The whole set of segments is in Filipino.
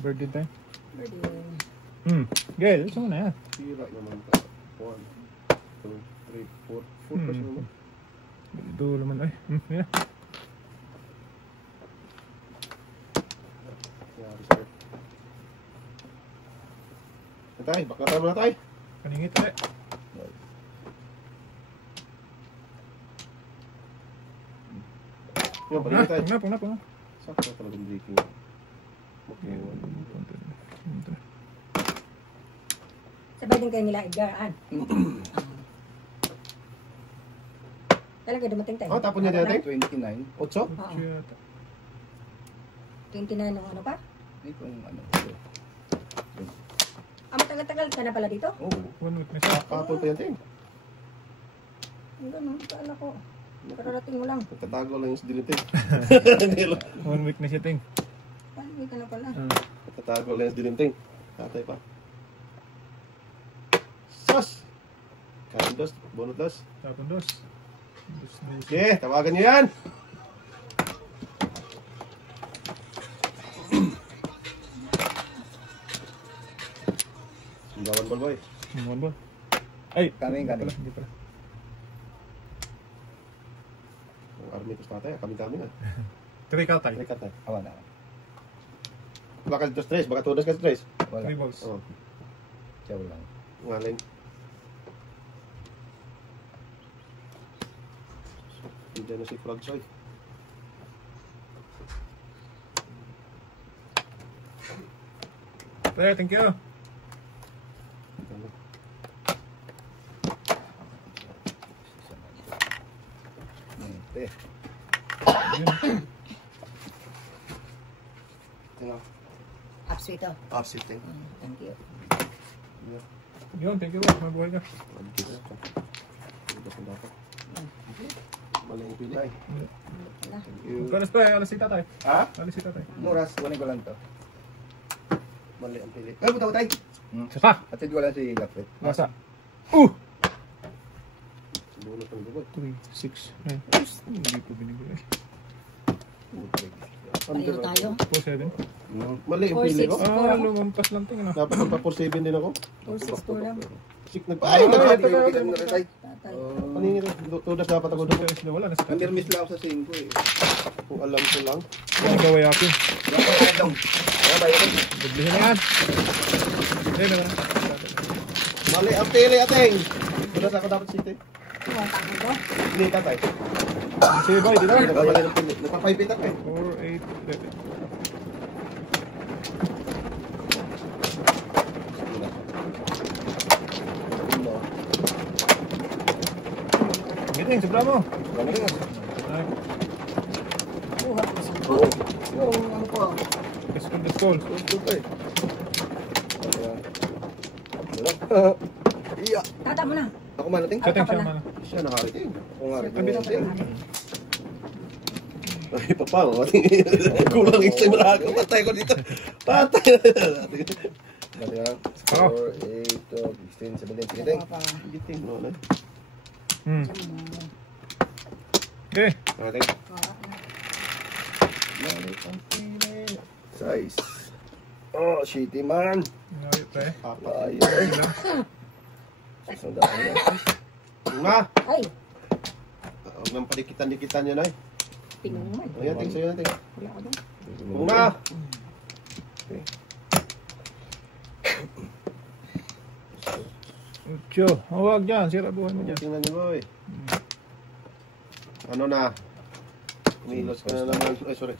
Bird din tayo. Bird din. Gail, gusto mo na yan. Sira naman ka. 1, 2, 3, 4. 4 kasi naman. Dulo man. Ay, yan. Yari sa'yo. Tay, bakla mo na tay. Kaningit tayo. Yung paligid tay. Puna. Sakto talagang breaking. Okay. Sabay din kayo nila Edgar. Talaga dumating tayo. Oh, tapon niya dito tay? 29. 8? Oo. 29 ng ano pa? Ito yung ano. Matagal-tagal ka na pala dito? Oo. 1 week na siya. Kapon pa yan tay. Ang ganun, kala ko. Kararating mo lang. Nagtatago lang yung dilim tay. 1 week na siya, ting. Hindi ka na pala. Nagtatago lang yung dilim tay. Tatay pa. Sus! Kain dos, bonot dos. Tapon dos. Okay, tawagan niyo yan! Gawan ball boy. One ball. Ay, Kaning. Hindi pala. Ang army ko sa tatay, kami na. Three ka tayo. Rekat na. Awan na. Baka dito stress, baka tudas ka stress. Wala. 3 balls. Oh, Siya lang. ngaling. Hindi na si Frog Soy. Tayo, thank you. Ito. Upsweet oh. Upset din. Thank you. Yun, thank you. Mabuhay ka. Mali ang pili. Alas pa, alas si tatay. Ha? Alas si tatay. Muras, kunin ko lang to. Mali ang pili. Ay, buta tay. Saka. Atid ko lang si Gapit. Nasa. Bunot ang gubot. 3, 6, 9. Hindi ko binigay. Pareho tayo. 4, 7. Mali ang pili ko. Lumampas lang tingin. Dapat magpa-4-7 din ako. 4-6-4 lang. Sik nag... Ay, nagpapagod. Tatay. Paningin, tudas dapat ako doon. Wala na si tatay. Namirmis lang ako sa 5 eh. Kung alam ko lang. Ang gaway ako. Dong. Biblihin na yan. Hindi na. Mali ang pili, ating. Tudas ako dapat siti. Iwan tayo ko. Hindi, tatay. Sige, boy, di na. Nagkamali ng pili. Nagpapaipitak eh. 4, 8, 7. Giting, sobra mo. Ay, Buhat ko sa ko. Yung ano ko. Discol. Iya. Tata mo na. Ako man nating. Kating siya mana. Siya nakariting. Ako nga rin. Ay, papa, kulang yung simula ko. Patay ko dito. Patay. 4, 8, 12, 16, 17, giting. Giting mo na. Okay. Ating. Size. Oh, shitty man. Ngayon tayo. Papa. Ayun. Sandaan na. Nga. Ay, Huwag nang padikitan-dikitan yun ay. pinuman. Ayan, ting sa'yo natin. Wala ka doon. Nga. Ocho. Huwag dyan. Sira buhay mo dyan. Tingnan niyo boy. Ano na? Umilos ka na naman. Ay, sorry.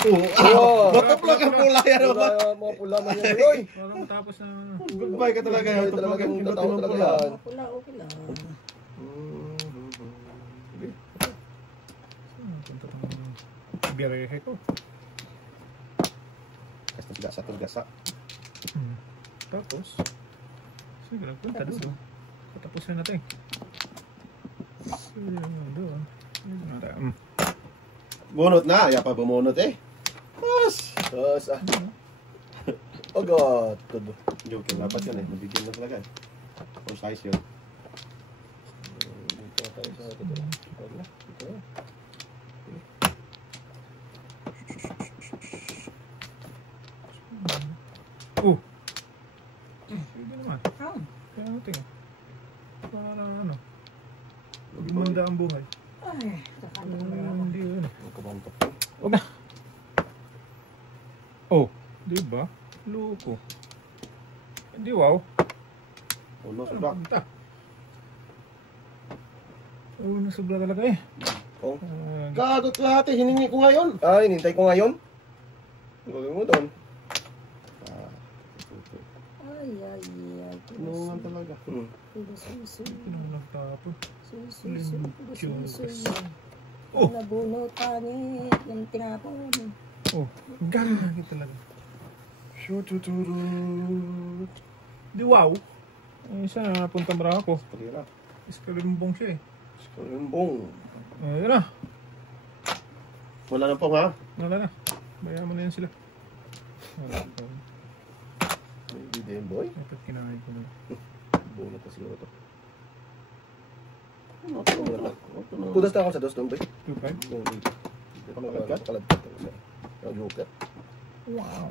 Napupla ka pula yan. Mga pula man yan, Roy. Parang matapos na. Goodbye ka talaga. Ay, talagang tatawa talaga yan. Pula, okay lang. Biyarehe ko. Kasi gasa. Tapos. Sige, nagpunta doon. Patapusin natin. Sige, doon. Bunot na. Ayaw pa bumunot eh. Tos, ah. Oh God. Joke, dapat yun eh. Nabigyan na talaga eh. For size yun. Dito tayo sa ito. Kaya natin. Para ano. Gumanda ang buhay. Ay, kakanta ko na ako. Hindi yun. Nakabantok. Huwag na. Oh, di ba? Loko. Hindi wow. Uno, sobra. Punta. Oh, nasubra talaga eh. Oh. Gadot lahat eh, hiningi ko ngayon. Ay, nintay ko ngayon. Gawin mo doon. Ay, ay, ay. Tinungan talaga. Susuy. Pinang nagtapon. Susuy. Oh. Nabunot tanit. Yung tinapon. Oh, gagi talaga. Shoot. Di wow. Eh, isa na napunta mara ako. Talira. Iskalimbong siya eh. Skalimbong. Ayun na. Wala na po ha. Wala na. Bayaan mo na yan sila. Wala pa. Hindi din boy. Dapat kinahay ko na. Buo na pa siguro to. Kudas na ako sa dos doon, boy. 2-5. Kalad. Ang joker. Wow.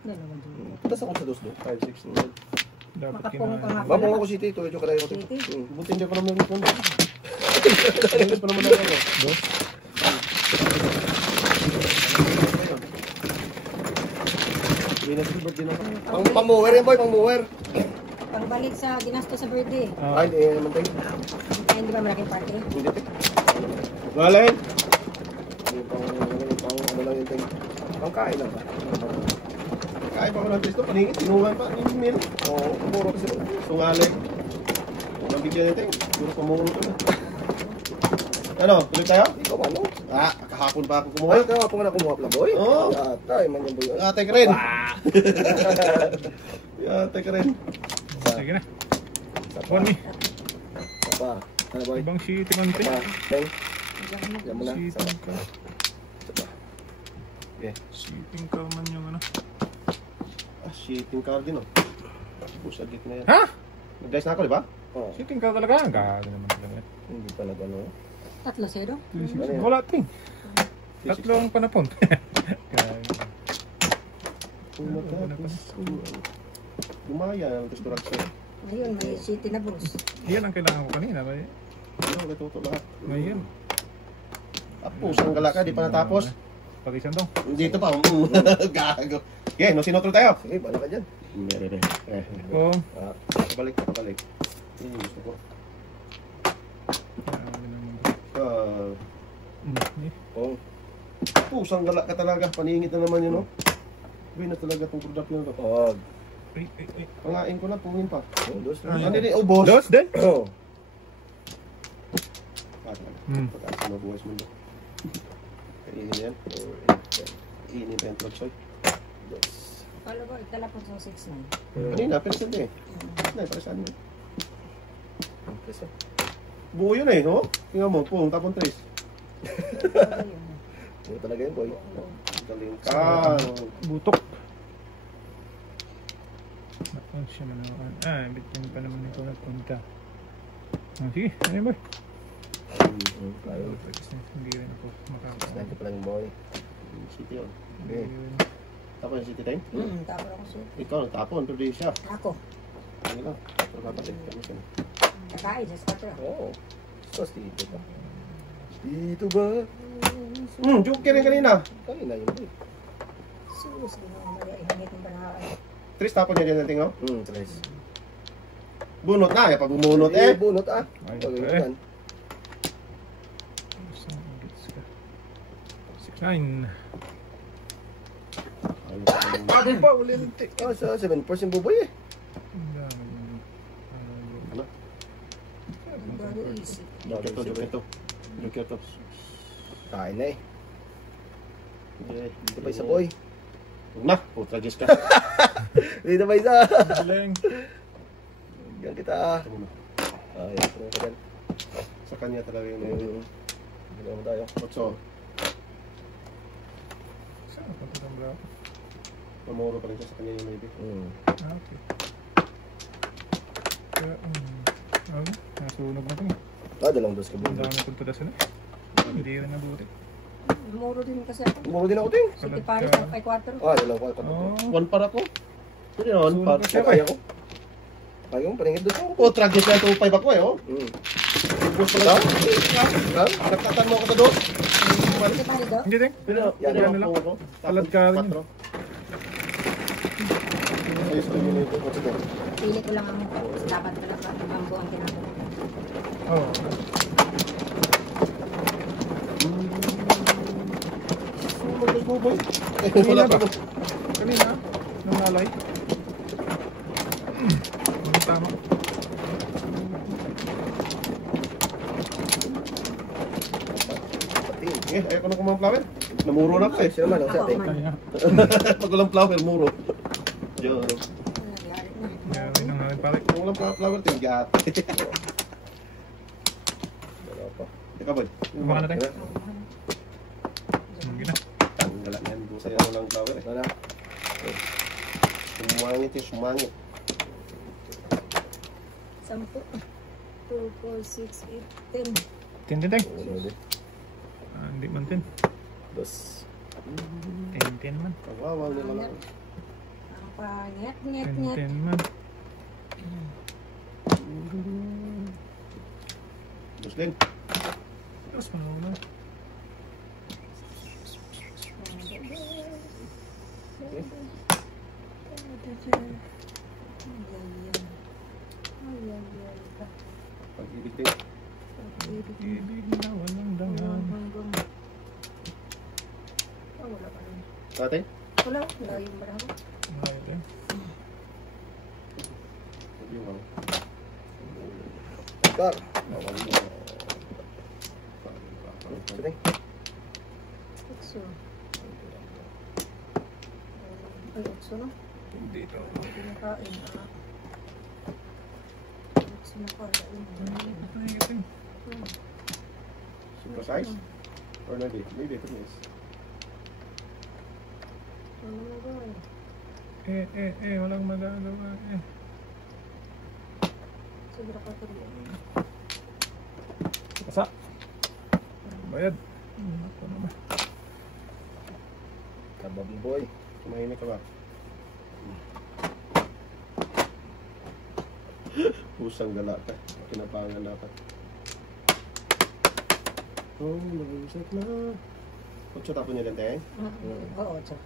Dalawang dulo. Kudas ako sa dos doon. 5, 6, 9. Dapat Makapong ka nga kinahay. Babong ako city, ito joker tayo. City. Buti hindi ko naman yung ito. Ayos pa naman ako. Dos. Hindi na silbog din ako. Pang pamower yan, boy, pang-mower. Pangbalik sa ginastos sa birthday. Ah, Ay, hindi naman tayo. Ay, hindi ba malaking party? Hindi tayo. Galing. Yung pang ano lang yun tayo. Pang kain lang ba? Kaya pa ko ng testo. Paningit. Tinungan pa. Mil. Oo, muro kasi. Sungaling. Mabigyan natin. Puro pamuro ko na. Ano? Tuloy tayo? Ikaw ano? Ah, kahapon pa ako Ay, kumuha. ikaw po na kumuha pala, boy. Oo. Atay, man yan, boy. Ate ka rin. Ate ka rin. sige na. One me. Pa. Ano, boy? Ibang city man ito. Pa. Teng. Yan mo na. Shipping ka. Okay. Shipping ka man yung ano. Ah, shipping card din oh. Pusa gitna yan. Ha? Nag-guys na ako, di ba? Oh, Shipping ka talaga? Gago naman talaga. hindi pa nag-ano. 3-0. Wala ting. Tatlo ang panapon. Gago. Gumaya ng construction. Ayun, may city na Bruce. Yan ang kailangan ko kanina. May, Ano, natuto lahat. may yan. Apos, ang galaka, di pa natapos. Pag-isang to. Dito pa, gago. Okay, no sinotro tayo. Sige, bala ka dyan. Oh. Balik. Yun yung gusto ko. Gago naman. Oh. Apos, ang galaka talaga. Paningit na naman yun, no? Gawin na talaga itong product nyo. Oh, Ay. Pangain ko na, pungin pa. dos. Ano din, ubos. Dos din? Oh. Pag-asa mo buhay sa mundo. Kainin na yan. Kainin pa yung trotsoy. Kala ko, italapon sa 6-9. Kanina, percent eh. Ay, para saan yun? Buo yun eh, no? Tingnan mo, pung, tapon trace. Puro talaga yun, boy. Galing ka. Butok. Bakit siya manawan? Ah, bitin pa naman ikaw nagpunta. Ah, sige, ano yun ba? Hindi rin ako makakasama. Sniper pa lang yung boy. City yun. Okay. Tapon yung city time? Tapon ako siya. Ikaw, tapon, today siya. Ako. Ano lang, napapatid kami siya. Kakain sa starter. Oo. Sos, dito ba? Dito ba? Joker rin kanina. Kanina yun, boy. Sus, mali ay hangit ng panahon. Tris, tapon niya din natin, no? Tres. Bunot na, pag bumunot eh. Bunot ah. Ay, Pag eh. yan. 6-9. Ano pa, ulintik. Ah, sa 7% yung buboy eh. Ano? Bago isip. Joker to. Joker to. Kain na eh. Okay. Dito pa isa, boy. Huwag na, putra Diyos ka. Dito pa isa. Galing. Yan kita. Ay, ito ka dyan. Sa kanya talaga yun. Ginawa mo tayo. Otso, Saan ako ng bra? mamuro pa rin siya sa kanya yung maybe. Ah, okay. Kaya, nasunog na ito. Ah, dalawang dos ka Ang buboy. dami kong tudasan eh. Hindi rin nabuti. Muro din kasi ako. Umuro din ako din. City Paris, ay 4. Ah, dalawang ko. Oh, One para ko. Pwede na, one Sunog par. na siya. Kaya ko. Ay, yung paningin doon. Oh, tragis na 2.5 ako eh, oh. Ubus pala. Nagtatan mo ako sa dos. Hindi pa rin daw. Hindi, Teng. Yan, Yan na lang. ako. Talad ka rin. Ayos ko yun ito. Pili ko lang ang dapat talaga ang buong tinapos. Oo. Buboy. Kanina ba? Kanina? Nung nalay? Tama. Eh, ayaw ko na kumang flower. Namuro na ako eh. Sino man, sa atin. Kaya. Pag walang flower, muro. Diyan. Gawin na natin pare. Kung walang flower, tinggat. Ikaw ba? Kumaka na tayo. Sige na. Tanggal yan. Busay ako ng flower eh. Wala. Sumangit yung sumangit. 10. 2, 4, 6, 8, 10. 10, Teng. Hindi man 10. Dos. 10 man. Kawawa nila lang. Ang pangit, nget, 10 nget. man. Muslim. Tapos mahula. Pag-ibig din. Ibig na walang dangan. Wala pa rin. Tatay? Wala, wala yung marami. Ayaw tayo. Yung ano. Car. Bawal mo. Sige. Utso. Ay, utso na. Dito. Hindi na kain. Utso na kain. Super size? Or maybe? Maybe it is. Ano na gawin? Walang magagawa eh. Siguro ka tuloy. Kasa. Bayad. Ako naman. Kababi boy. Tumahimik ka ba? Pusang gala ka. Kinapangan dapat. Oh, mag-usap na. Kutso tapo niya din, te? Oo, utso.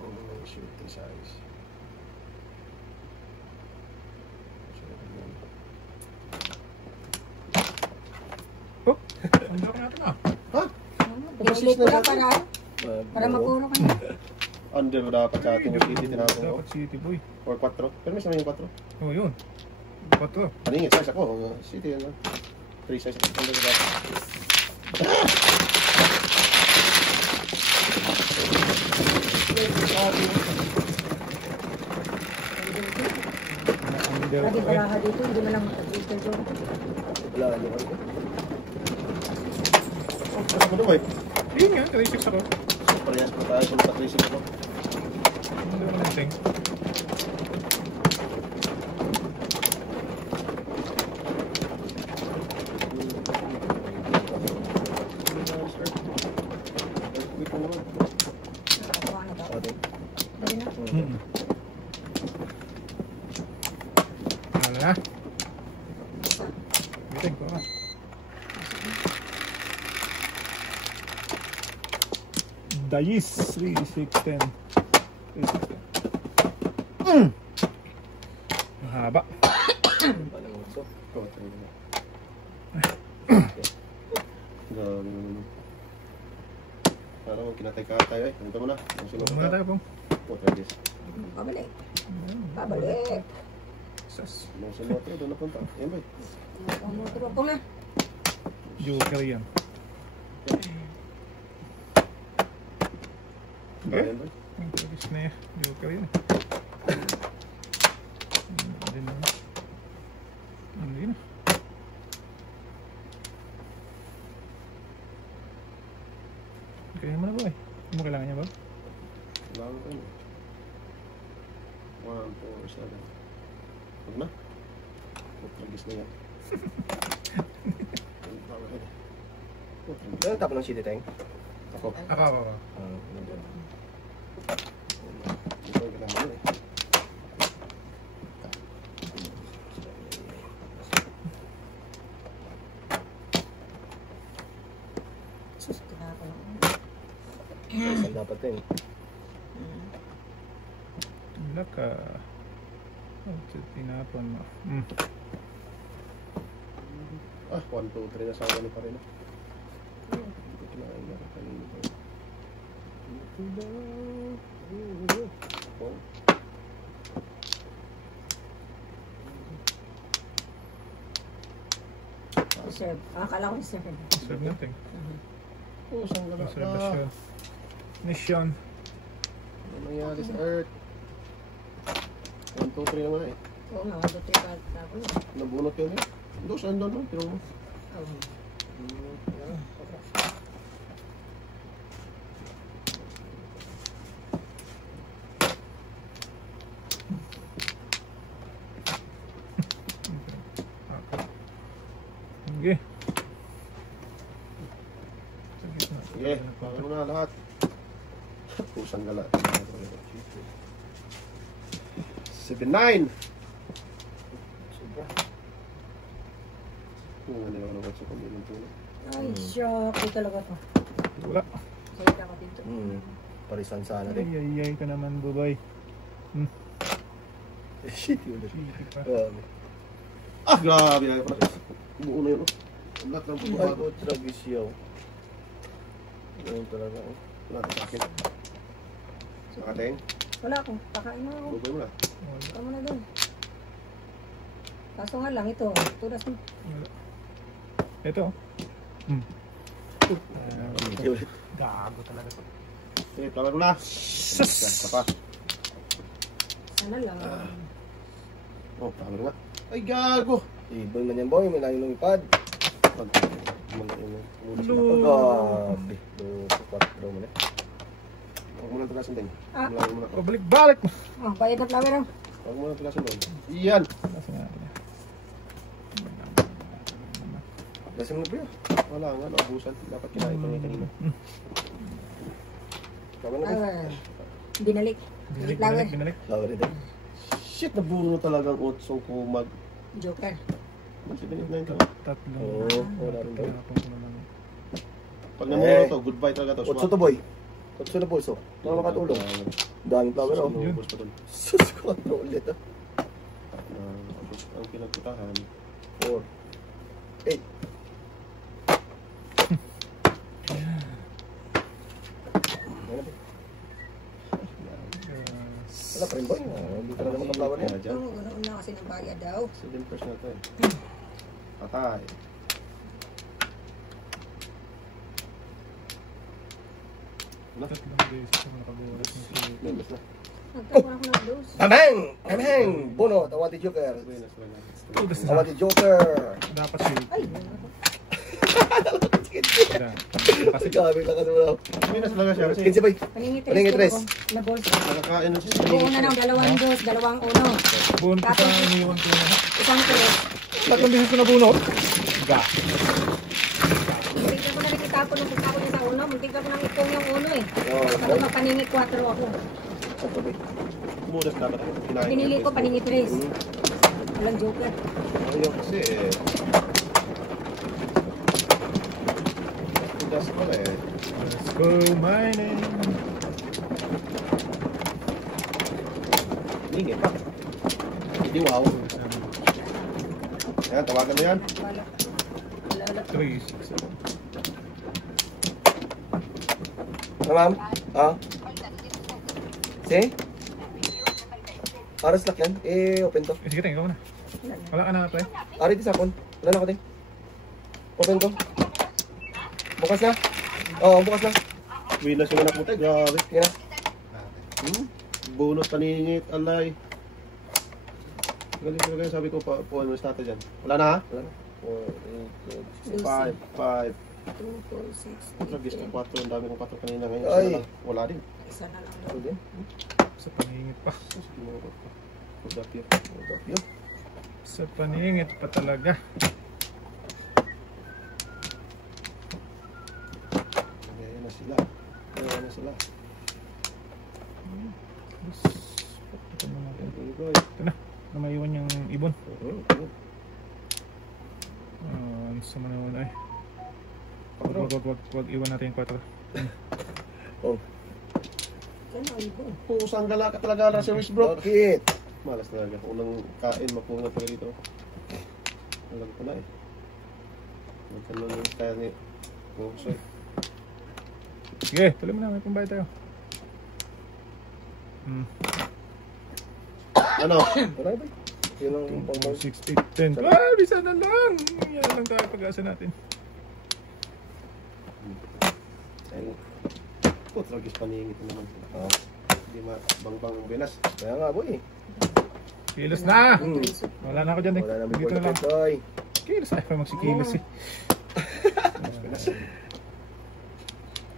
Oh, shoot, the size. Oh! Ang dami natin ah. Ha? Pinili ko lang para magpuro ka na. Under mo dapat sa ating yung city tinapos ko. Dapat city boy. Or 4. Pero may sama yung 4. Oh, yun. 4. Paningin, size ako. City yun lang. 3 size ako. Under mo dapat. Lagi baraha dito, hindi mo lang dito doon. Wala ano ko. Ano mo naman? Yun nga, 36 ako. Parehas pa tayo kung naka-tracing ako. Hindi ko lang ting. Nakakuha na ba? Atin. Dali na. Wala. Bitin ko ah. Dayis 3, 6, 10. Mahaba. Palang utso. Oh, tingnan mo. Grabe naman. Parang kinatay ka tayo eh. Ganito mo na. Ang sunod Muna tayo pong. Oh, try this. Pabalik. Pabalik. Sas. Ang sunod tayo. Doon na punta. Yan ba? Pumuturo ko na. Joker yan. Yan ba? Ang tragis na yan. Joker yan. Hindi na. Hindi na. Kaya mo na ba eh? Ano mo kailangan niya ba? Kailangan ko yun. 1, 4, 7. Huwag na. Tragis na yan. Ano tapo ng city tank? Ako. Ako. Nandun. Ito ang kailangan eh. Sus, tinapon ako. Saan dapat eh. Wala ka. Oh, tinapon mo. Ah, 1, 2, 3 na sa ano pa rin. Hindi ko na kailangan kanina pa. Oh. Reserve. Akala ko reserve. Serve natin. Oh, saan ka na? Observation. Mission. Ano nangyari sa Earth? 1, 2, 3 naman eh. Oo nga, doon tayo tapon. Nabunot yun eh. Doon, saan doon? Pero mo. Oo. Sige. Sige, paano mo na lahat? Pusang gala. 7-9! Sobra. Hindi ako naman sa pamilya ng puno. Ay, shock. Ay talaga to. Wala. Salit ako dito. Parisan sana Ay, rin. ay, ay ka naman, bubay. Shit yun. Sige pa. Grabe. Ah, grabe! Ayaw pala. Buo na yun. Ang lahat ng Ay, pagbabago. ko tragis yaw. Ganun talaga. Wala sa akin. Nakateng? Wala akong. Pakain na ako. Bubay mo na. Wala. Ikaw mo na doon. Kaso nga lang ito. Tulas mo. Wala. Ito. Hindi ulit. Gago talaga. Sige, plawan mo na. Isa pa. Sana lang. Oh, plawan nga. Ay, gago! Ibon man yan boy, may layo ng ipad. Grabe. 2-4 mo na. Huwag mo lang tagasan din. Ah. Huwag mo lang. Pabalik-balik mo. Oh, bayad na flower oh. Huwag mo lang tagasan doon. Iyan! Nasa nga rin. Lasing mo ba yun? Wala nga, naubusan. Dapat kinain ko ngayon kanina. Tama na ba? Ah, binalik. Binalik, Flower. binalik, binalik. Flower rin. Shit, nabuno talagang otso ko mag... Joker. Sinunod na yun ka. Tatlo. Oo, wala rin daw. Tinapon ko naman. Pag namuno to, goodbye talaga to. Otso to boy. Otso na pulso. Mga makatulong. Daming flower oh. Yun. Ubus pa dun. Sus ko ano ulit ah. Ang pinagputahan. 4 8 Wala pa rin boy. Hindi ka na naman ka-flower yan. Dyan. Oo, ganoon na kasi ng bayad daw. 7% na to eh. Patay. Tatlong beses ako nakabuhat ng sili. Memes na. Nagtapunan ko ng dose. Ameng! Ameng! Bono, tawati Joker. Memes na. Tudas na. Tawati Joker. Dapat sili. Ay, Kasi Gabi lang kasi wala. Memes lang siya kasi. Kinsi boy. paningit Paningit tres tres. ko. Na bolsa. Nakakain na siya. Oo na ng dalawang dos, dalawang uno. buon ko pa iniwan ko na. Isang tulo. Tatlong beses ko nabunot. Ga. Muntik ko na nakitapon ng pagkapon niya sa uno. Muntik ko nang itong yung uno eh. Oo. Sabi ko, paningit 4 ako. Sakto boy. Mudas dapat ako. Kinain Pinili ko paningit tres. Walang joker. Ayaw kasi eh. Tudas pala eh. Let's go mining. Ingit pa. Hindi wow. Ayan, tawagan mo yan. Wala. Wala. 3, 6, 7. Ano ma'am? Ah? Si? Aras lang yan. Eh, open to. Sige, tingin ko na. Wala ka na, pre. Ari, di sapon. Wala na ko din. Open to. Bukas na. Oo, bukas na. Winas yung anak mo tayo. Grabe. Sige na. Bonus paningit, alay. Galing talaga sabi ko pa, po ano stata dyan. Wala na ha? Wala na. 4, 8, 5, 5. 2, 4, 6, Nagis na 4. Ang dami kong 4 kanina ngayon. Ay. Wala din. Isa na lang. 8. Ito din. Sa paningit pa. Pagdapir. Yun. Sa paningit pa talaga. Ayan na sila. Ayan na sila. Ito na natin. Very good. Ito na. Na maiwan yung ibon. Sa manawan ay. Wag iwan natin yung 4. Oh. Yan ang ibon. Pusang gala ka talaga na si Wish bro. Bakit? Malas talaga. Unang kain, mapunga talaga dito. Alam ko na eh. Magkano yung style ni Jose. Sige, tuloy mo na. May pambayad tayo. Ano? Wala ba? Yun ang pang 6, 8, 10. Ah, bisa na lang. Yan lang tayo pag-asa natin. Ay, tragis paningit naman. Hindi bangbang ang binas. Kaya nga boy. Kilos na! Hmm. Wala na ako dyan eh. Wala na may Dito na lang. boy. Kilos na. Ay, magsikilos eh.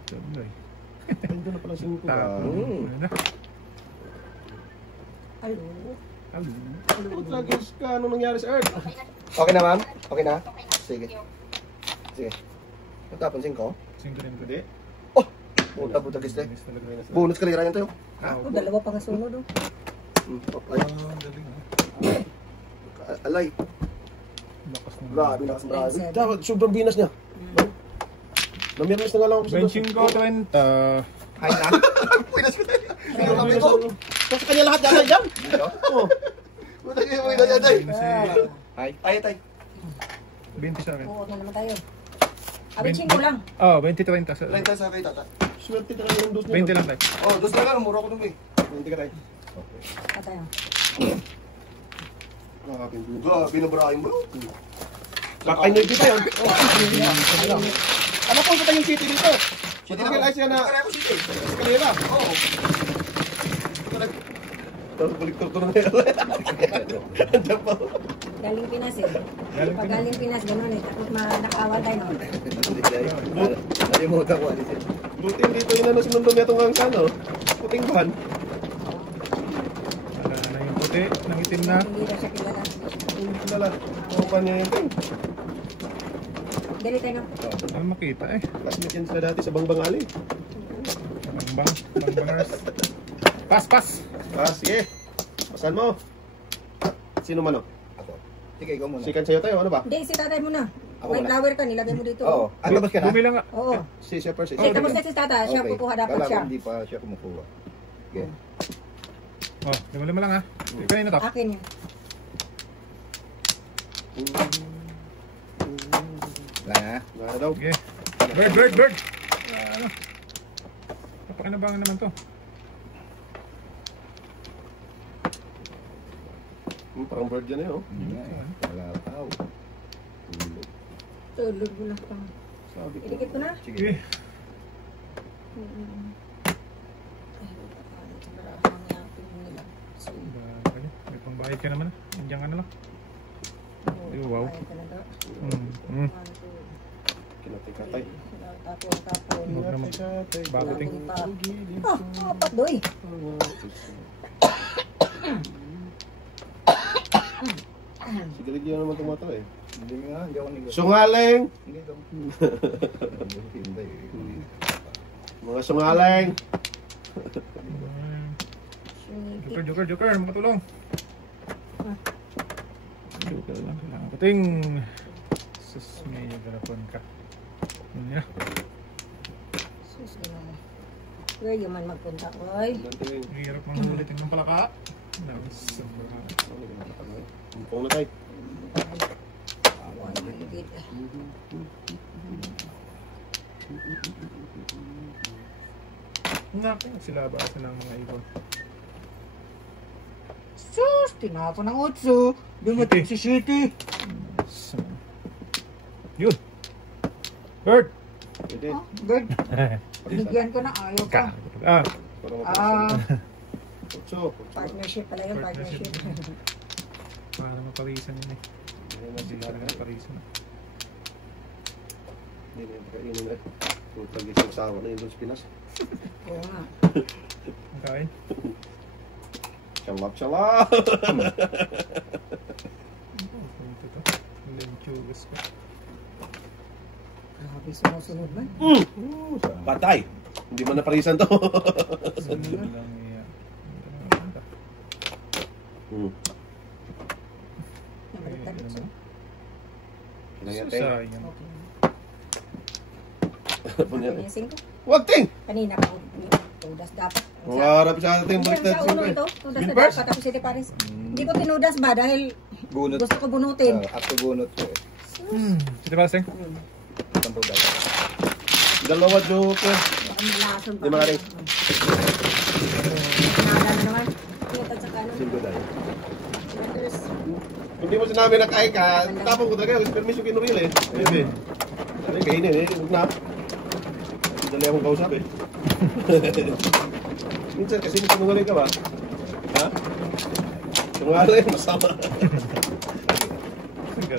Tuloy. Ando na pala si Muko. Ano na? Alo. Alo. Tragis ka. Ano nangyari sa Earth? Okay na ma'am? Okay na? Sige. Sige. Nagkapansin ko? Singko rin ko. Hindi. Puta puta kiste. Kilos talaga. Bonus kalira yan tayo. Ako, dalawa pa kasunod. Oh. Ay, Galing ha. alay. Lakas na. Grabe, lakas ng grabe. Dapat, sobrang binas niya. Namirmis na nga lang ako sa Benching ko 20. Ay na. Pinas ko tayo. Pero kami ko. Kasi kanya lahat yan dyan. Oo. Puta kayo mo yan tayo. Ay, Ay, tay. 20 sa akin. Oo, na naman tayo. Abichin ko lang. Oh, 20, 20. Alay tayo sa kay tata. Swerte talaga yung dos niya. 20 lang tayo. Oh, dos na lang. Mura ko dun eh. Hindi ka tayo. Pa tayo. Grabe na Brian bro. Kaka-energy pa yun. Ano po sa tayong city dito? Matagal ay siya na eskalera. Oo. Tapos balik-tur na yan. Andiyan pa. Galing Pinas eh. Pag galing Pinas, gano'n eh. Tapos nakaawan tayo no. Nalimutan ko. Buti dito yun na sinundong niya itong hangsan, no? Puting van. Wala na yung puti. Nangitim na. Hindi na siya kilala. Hindi kilala. Oo pa niya yun. Dali tayo no. Ano makita eh. Classmate yan sila dati sa Bangbang Ali. Bangbangers. Pas! Ah, sige. Pasan mo. Sino man, no? Ako. Sige, ikaw muna. Sikan sa'yo tayo, ano ba? Hindi, si tatay muna. Ako May muna. flower ka, nilagay mo dito. Oo. Ano ba ka na? Bumila nga. Oo. Si Shepherd, si Eh, tapos kasi si tata, siya kukuha dapat Kala ko siya. hindi pa siya kumukuha. Okay. Oh, lima lang ha. Kanina to. Akin yun. Wala na. Wala daw. Okay. Bird! Ano? Napakinabangan naman to. Parang bird yan eh, oh. Wala tao. Tulog mo lang pang. Sabi ko. Ilikit ko na. Sige. Okay. May pambayad ka naman. Andiyan ka na lang. Ay, wow. Kinatikatay. Tapon. Huwag naman. Bakuting. Apat doy. Sige, ligyan naman itong mata eh. Hindi nga, hindi ako nag- Sungaling! Hindi daw. Hindi. Mga sungaling! Joker, makatulong. Joker lang. Kailangan kuting. Sus, may garapon ka. Yun na. Sus, gano'n. Where you man magpunta, oy. Hirap ng ulit ng palaka. Umpong na tayo. Awan, maligid. Naku, sila ba sa ng mga ibon? Sus, tinapo ng utso. Dumating si City. Yun. Bird. Pwede. Oh, good. Bigyan ko na, ayaw ka. Ah, Para mapasa. Kutso. Partnership pala yun, partnership. para maparisan yun eh. Hindi talaga naparisan. Hindi na yung pagkainin na. Kung tagising sawa na yun doon sa Pinas. Oo nga. Ang kain. Chalap! Ito to. Lenchugas ka. Grabe, sumusunod man. Patay! Hindi man naparisan to. Sunod lang yan. Nabaliktad Ayun ito. naman. Kailangan Sayang. Okay. Ano yan eh? Pinisin ko. Wag, ting! Kanina pa ako. Tudas dapat. Warap sa ating Hindi, baliktad. sa ulo ito. Tudas na Wilpers? dapat. Ako si Paris. Hindi ko tinudas ba dahil Bunot. gusto ko bunutin. Ako bunot ko eh. Sino ba sing? Tampo daw. Dalawa joker. Ang lason pa. Di ba, Karing? Nada na naman. Ito at saka ano. Silgo daw. Letters. Hindi mo sinabi na kaya ka, tapong ko talaga, with permission kinuril eh. Bebe. Sabi, kainin eh, huwag na. Dali akong kausap eh. Minsan kasi sinungaling ka ba? Ha? Sinungaling, masama. Sige.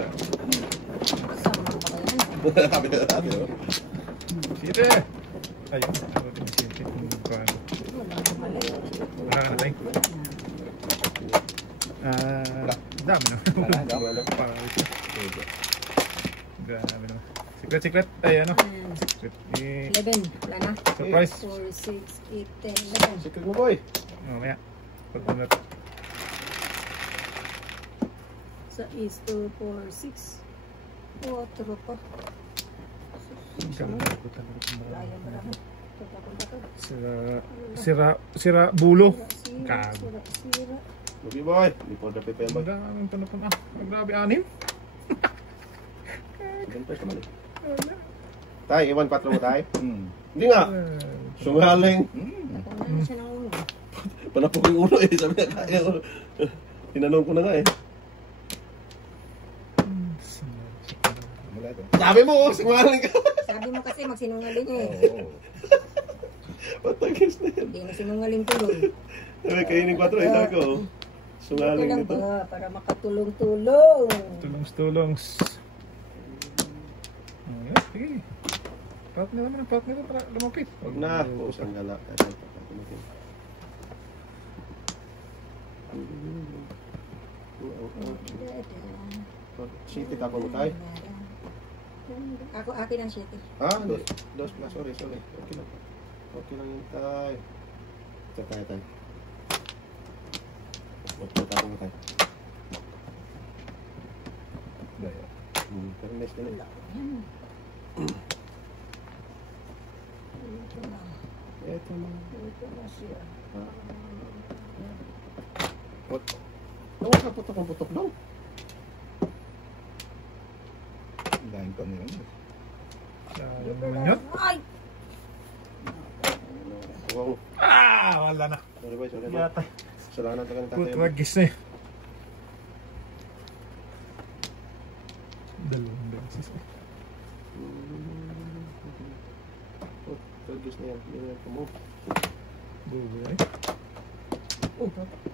Sama pa ba yan? Sabi na natin, oh. Site! Ayun. Ano din site kung paano. Wala ko mali. Wala ka na tayo. Dami na. Wala, dami na. Grabe naman. Secret. Ay, ano? Secret. 11. Wala na. Surprise. 4, 6, 8, 10, 11. Secret mo, boy. Mamaya. Pag-unat. Sa is 2, 4, 6. 4 pa. Ganda ko talaga. Laya ba naman? Sira bulo. Sira. Lugi, boy. Hindi po dapat pa yan, boy. Maraming panapon. Grabe, 6. Ganito naman eh. Tay, iwan 4 mo, tay. Hindi nga. Eh, Sungaling. Nakuha na siya ng ulo. Panapok yung ulo eh. Sabi na kaya ko. Tinanong ko na nga eh. Wala daw. Sabi mo, oh, sungaling ka. Sabi mo kasi magsinungaling eh. Oo. Patagis na yan. Hindi na sinungaling tuloy. Sabi, kainin 4 eh. Sabi ko, Ito sungaling lang nito. ba? Para makatulong-tulong. Tulungs. Ayan, sige. Partner naman ang partner para lumapit. Huwag na. Buos ang gala. Kahit pagkakamatin. City ka pa mo tayo? Ako, akin ang shitty. Ah, hindi. Dos plus. Sorry. Okay lang. Okay lang yun tayo. Ito tayo. Huwag po tayo mo tayo. Daya. Pero nice ka na. Ito na. Ito na. Ito na siya. What? Huwag ka putok daw. Dahil pa niya. Sayang naman yun. Ay! Wow. Wala na. Sorry boy. Yata. Salamat ka ng tatay mo. Putwagis na yun. Dalawang beses. Putwagis na yan. Hindi na yan mo. Bubo eh.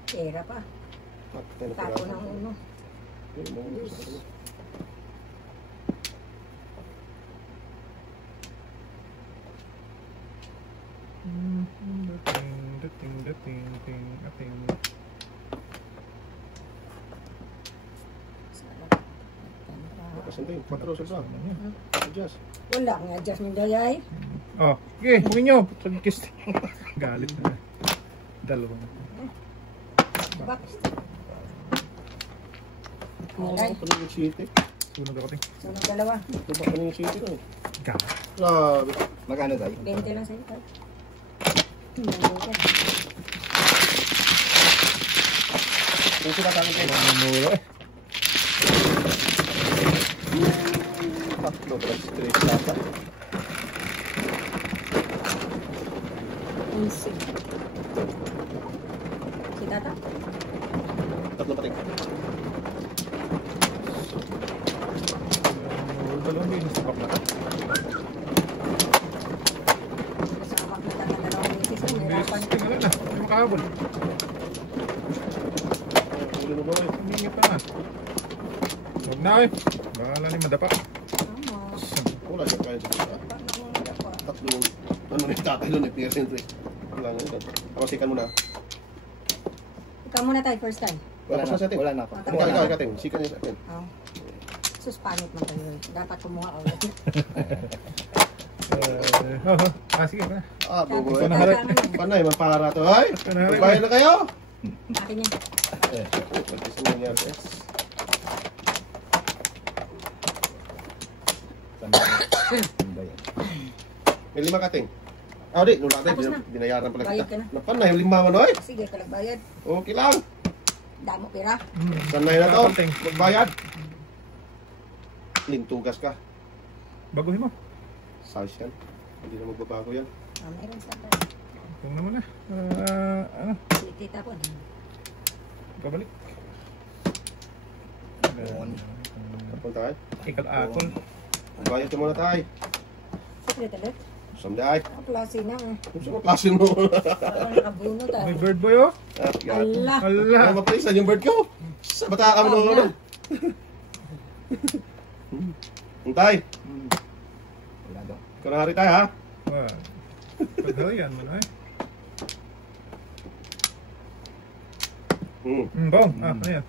Pera pa. Tapo ng uno. Dating. Kasantin. 4 sa ba? Adjust. Wala akong adjustment dayay. Oh, okay, huwag nyo. Putwagis. Galit na. Dalawang. Box. Ano Alay. pa yung city? Sunog ako ting. Sunod dalawa. Ano pa yung city ko? Galit. Grabe. Magkano tayo? 20 lang sa'yo. Tal. Kung sila sa akin kayo. Mura eh. Tatlo plus 3 dapat. Si Tata? Tatlo pating. Dalawang din sa bakla. Kasama na Tata dalawang misis ko. Mahirapan. Tingnan na. Ano makahabol? Ulo mo boy. Humingi pa na. Huwag na eh. Bahala ni madapa. Tama. Wala siya kaya sa Paano mo madapa? tatlo. Ano na yung tatay doon? Experience eh. Wala nga ito. Kapasikan mo na. Ikaw muna tayo first time. Wala Tapos na sa na. atin. Wala na ako. Ikaw, Ting. Sikan niya sa akin. Oh. Sus, panit man tayo. Dapat kumuha ulit. Sige pa na. Ah, bubo Tapos eh. Panahari. kailangan Panay, mapara to. Ay! Panahari. Magbayad na kayo? Akin yan. Pati sa nangyari S. May 5 kating. Di, nung natin, Tapos na. binayaran pala Bayad kita. ka na. Napan na, yung 5 ano eh. Sige, kalagbayad. Okay lang. Damo pira. Sanay na to. Kating. Magbayad. Lintugas ka. Baguhin mo. Size yan. Hindi na magbabago yan. Mayroon sa akin. Ito naman na. Ano? Kita po. Kabalik. Kapunta tayo. Ikal-akol. Bayad ka muna tayo. Secret ulit. Samday. Ang klase na. Gusto mo klase mo. Parang nakabunot ah. May bird boy oh. Allah. Hala. Ay, maprisan yung bird ko. Sa bata kami nung ano. Antay. Wala daw. Ikaw na hari tayo ha. Paghalian mo na eh. Bong. Ano yan?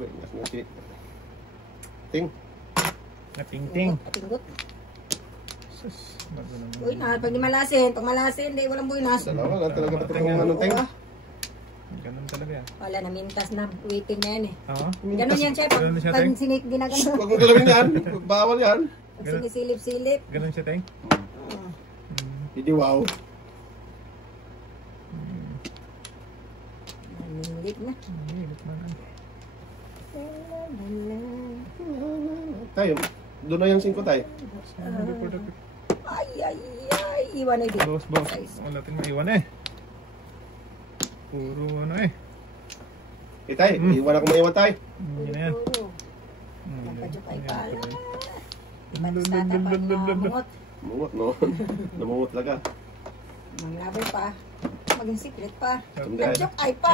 Banyak na si Ting. Natingting. Patinggot. Sus. Bago naman. Uy na, pag di malasin. Pag malasin, di walang buinas. Dalawa lang talaga pati kung anong Ting. Ganun talaga yan. Wala na, mintas na. Waiting na yan eh. Oo. Ganun yan siya. Pag, Ganun siya, pag Teng? sinik, ginagano. Huwag mo galawin yan. Bawal yan. Pag sinisilip-silip. Ganun siya, Teng? Hindi wow. Nanilip na. Hilit man. Tayo. Doon na yung 5 tayo. Ay, ay, ay. Iwan na din. Boss. Wala natin maiwan eh. Puro ano eh. Tayo. Iwan ako maiwan tayo. Yun na yan. Nagpa-joke ay pala. Batis tatapan na mungot. Mungot no. Namungot talaga. Manglabay pa. Maging secret pa. Someday. Nag-joke ay pa.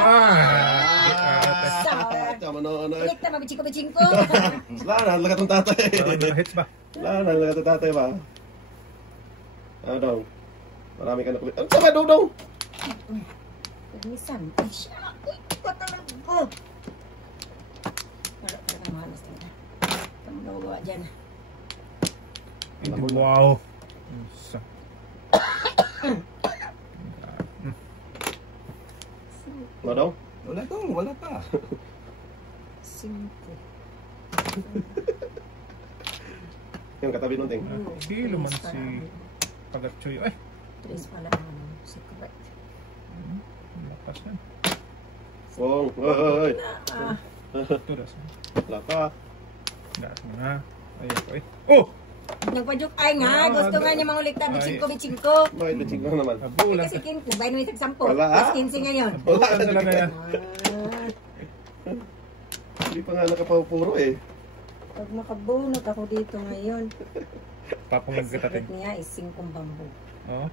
Tama na ano eh. Ulit na mabichiko-bichingko. Wala na. Lagat ng tatay. Hits ba? Wala na. Lagat ng tatay ba? Ano daw? Marami ka na kulit. Ano sama daw? Permisan. Ay siya. Uy, patalag ko. Wala ka na mahalas talaga. Kamu nagawa dyan. Wow. Isa. Ano daw? Wala daw, wala pa. 5. Yung katabi nung Ting. Kilo man si Pagatchoy. Ay. 3 pala ang secret. Lakas yan. Wong. Oy. Tudas. Wala pa. Gas mo na. Ay, ako eh. Oh! Nagpa-joke ay nga. Gusto nga niya mangulit na bichingko-bichingko. Bakit na ko naman? Eh, Abulan. kasi 15. Bayan mo yung 10. Wala, Plus ah. 15 ngayon. Abulan talaga yan. Hindi pa nga nakapapuro eh. Pag makabunot ako dito ngayon. Papungag ka tatin. Secret niya is 5 bambu. Oo.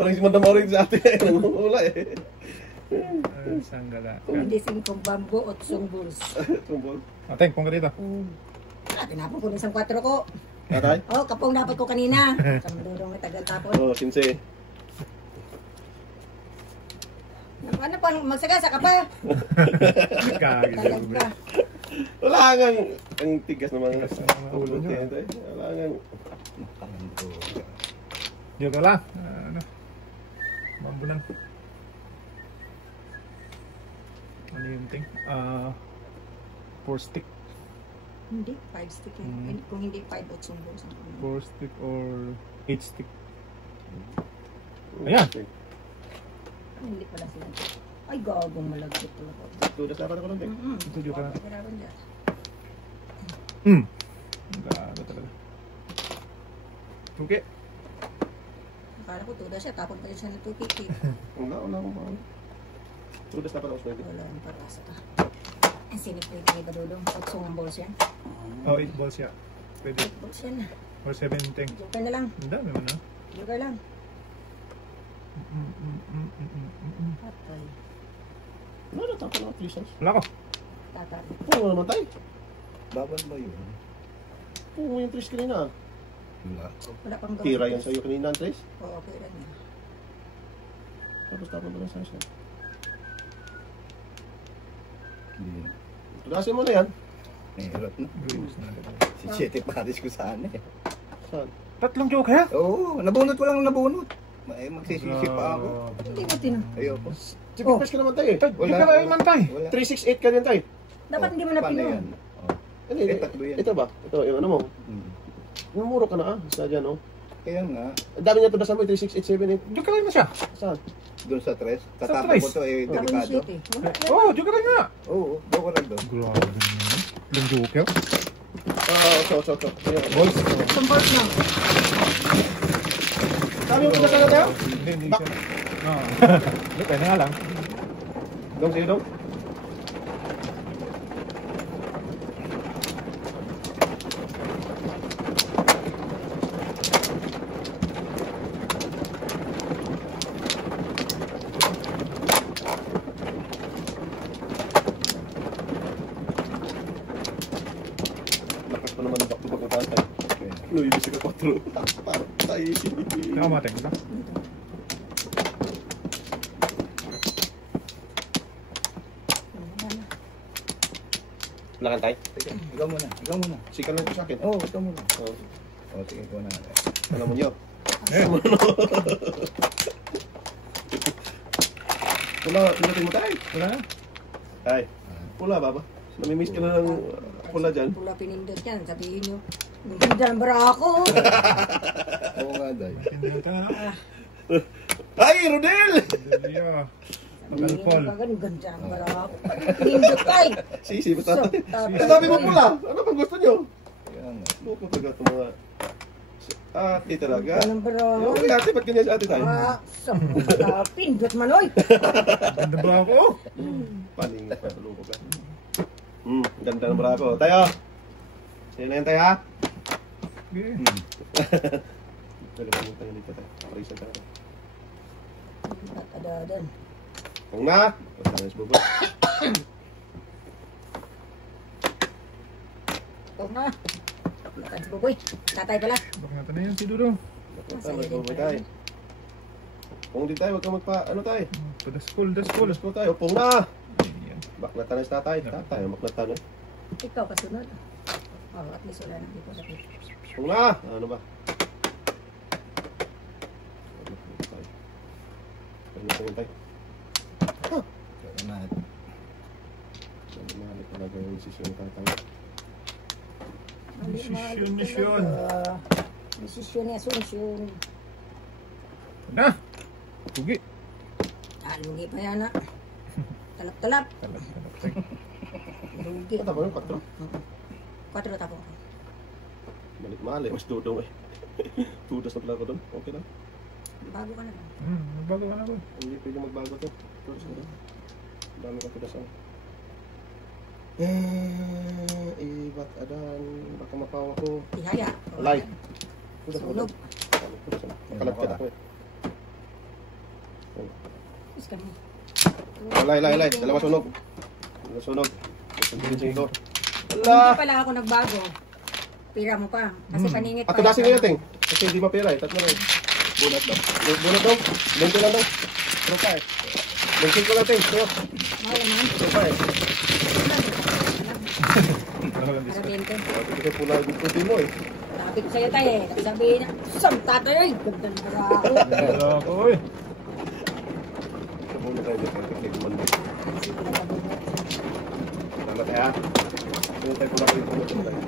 Parang si Madam Orig sa atin eh. Nangungula eh. Sanggala. Kung hindi 5 bambu, 8 bulls. Tumbol. Ateng, kung ka dito. Tinapon ko ng isang 4 ko. Tatay? Oh, kapong dapat ko kanina. Kamdurong na tagal tapon. Oo, sinse. Ano pa, magsagasa ka pa. Talaga. Wala kang ang tigas ng mga Tigas ng mga ulo nyo, Kaya ito eh. Wala kang Joke lang. Ano? Mambunan. Ano yung ting? 4 stick. Hindi, 5 stick yan. Kung hindi 5, 8 bulls. 4 stick or 8 stick. Ayan. Hindi pala sila. Ay, gagong malagkit pala ko. tudas dapat ako lang. Ito joke lang. Pagkarapan dyan. Gago talaga. Okay. Akala ko tuda siya, tapon pa rin siya ng 250. Wala akong tudas dapat ako swerte. Wala ang parasa ka. Ang sinip ko yung iba dudong. 8 balls yan. Oh, 8 balls ya. Pwede. 8 balls yan na. Or 7 ting. Joker na lang. Ang dami man ah. Joker lang. Patay. Wala na tapos ng reasons. Wala ko. Tatay. Oo naman tayo. Bawal ba yun? Oo yung trace kanina. Wala. Wala pang gawin. Tira yan sa'yo kanina ang trace. Oo, okay lang yan. Tapos tapos mo lang sa siya. Hindi. Tudasin mo na yan. Meron na. Bilis na. Si Chete Paris ko sana eh. Saan? Tatlong joker? Oo, nabunot ko lang nabunot. Magsisisi pa ako. Hindi ko tinang. Ayoko. Sige, press ka naman tayo eh. Joker ay man tayo. Wala. 368 ka din tayo. Dapat hindi mo na Paano pinuha. yan? Oh. Ano Eh, tatlo yan. Ito ba? Ito, yung ano mo. Hmm. Namuro ka na Sa dyan, oh. Kaya nga, Ang dami niya ito nasa mo, 36878. Joker ay na siya. Saan? doon sa tres. Tatapon tres. ko to eh, Tapos delikado. city. Wala. Oh, joker ay nga. Oo, doon ko lang doon. Grabe naman. Yung joker. Ito. Boys. Support na. Sabi mo pinasa na tayo? Hindi siya. Oo. Depende nga lang. Dong, sa'yo dong. Lakas pa naman ang bakto tayo. Luy, bisa ka 4. Parang tayo. Nakamateng ba? Lakan tayo. Sige, ikaw muna. Ikaw muna. Sikan lang ito sa akin. Oo, ikaw muna. Oh, Oo, sige, ikaw na. alam mo nyo. Eh. Wala, pinutin mo tayo. Wala na. Ay, pula ba ba? Namimiss ka na ng pula dyan. Pula pinindot yan. Sabihin nyo. Ganda ng bara ako. Oo nga, Day. Hindi na tayo. Ay, Rodel! Delia. Magalpol. Ganda ng bara ako. Pinindot tayo. Sisi, basta. So, Ang sabi mo pula. Ano bang gusto nyo? Kaya nga. Loko talaga itong mga... Ate talaga. Ganda ng bara ako. Yung ate, ba't ganyan si ate tayo? Pindot man oy. Ganda ba ako? Paling pa, loko ka. Ganda ng brako. Tayo! Sino na yan tayo, ha? Okay. Dali mo tayo dito tayo. Parisan tayo. Adadan. Kung na! Pagkakas bubot. Ito na. Lakad si Buboy. Tatay pala. Baka natin na yun si Dudong. Mas bubot tayo. Kung di tayo, huwag kang magpa... Ano tayo? Padaskol. Pulas ko tayo. Upong na! Yan. Baklatan na si tatay. Tatay, maklatan eh. Ikaw kasunod. Oh, at least wala na dito. Upong na! Ano ba? Ano po tayo? Kaya na. Mahalik talaga yung desisyon ng tatay. Desisyon. Desisyon ni Asunsyon. Na! Tugi. Lugi pa yan na. Talap-talap. Talap. Lugi. Ano ba yung 4? 4 tapo. Mali, mas dudong eh. Tudas na pala ako doon. Okay lang. Bago ka na lang. Bago ka na ba? Hindi pwede magbago to. Tudas na doon. Dami ka tudas ako. Ba't adan? Baka mapawa ko. Ihaya. Alay. Tudas ako Sunog. doon. Makalagkat ako eh. Is kami. Alay. Dalawa sunog. Dalawa sunog. Ginsing ko. Hindi Ala! pala ako nagbago. Pira mo pa. Kasi paningit At tudasin nyo natin. Kasi hindi mapira eh. Tatlo lang. Bunat daw. Bunat daw. Bento lang daw. Pero pa eh. Bensing ko natin. Ito. Mahal naman. Ito pa eh. Para bente. Kasi pula yung puti mo eh. Sabi ko sa'yo tayo eh. Sabihin na, Sam tatay ay. Ganda ng bara ako. Wala ako eh. Ito muna tayo dito. Kasi kumanda. Sige na sabi mo. Salamat eh ha. Ito tayo pula ko yung pumunta tayo.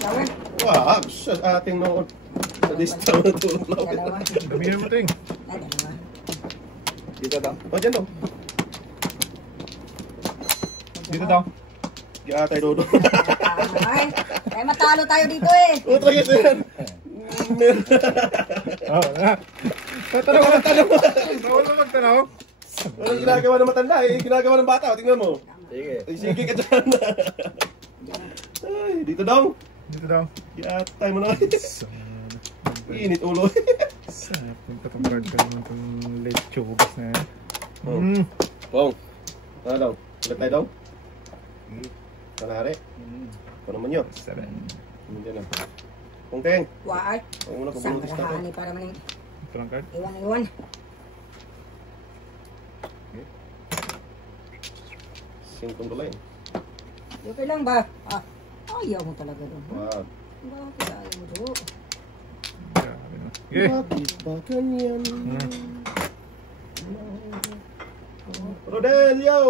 Flower. Wow, sa ating noon. Sa discount na tulong lang. Dalawa. Damihan mo ting. Dalawa. Dito daw. O, dyan daw. Dito daw. Kaya tayo dodo. Ay, kaya matalo tayo dito eh. Utang ito yan. Oo na. Tatanong ka. Bawal mo magtanaw. Walang ginagawa ng matanda eh. Ginagawa ng bata. O, tingnan mo. Sige. Ay, sige ka dyan. Ay, dito daw. Dito daw. Kaya tayo mo na. Init ulo. Sarap yung patambag ka naman itong late chubas na yan. Oh. Pong. Ano daw? Ulit tayo daw? Kanari. Ito naman yun. 7. Hindi na. Pong Teng. Waay. Ang una Isang pabulutis natin. rahani para man Ito lang card. iwan. 5 doon. Okay lang ba? Ah, ayaw mo talaga doon. Wag. Bakit ayaw mo doon? Grabe na. Okay. Bakit ba ganyan? Hmm. Rodelio!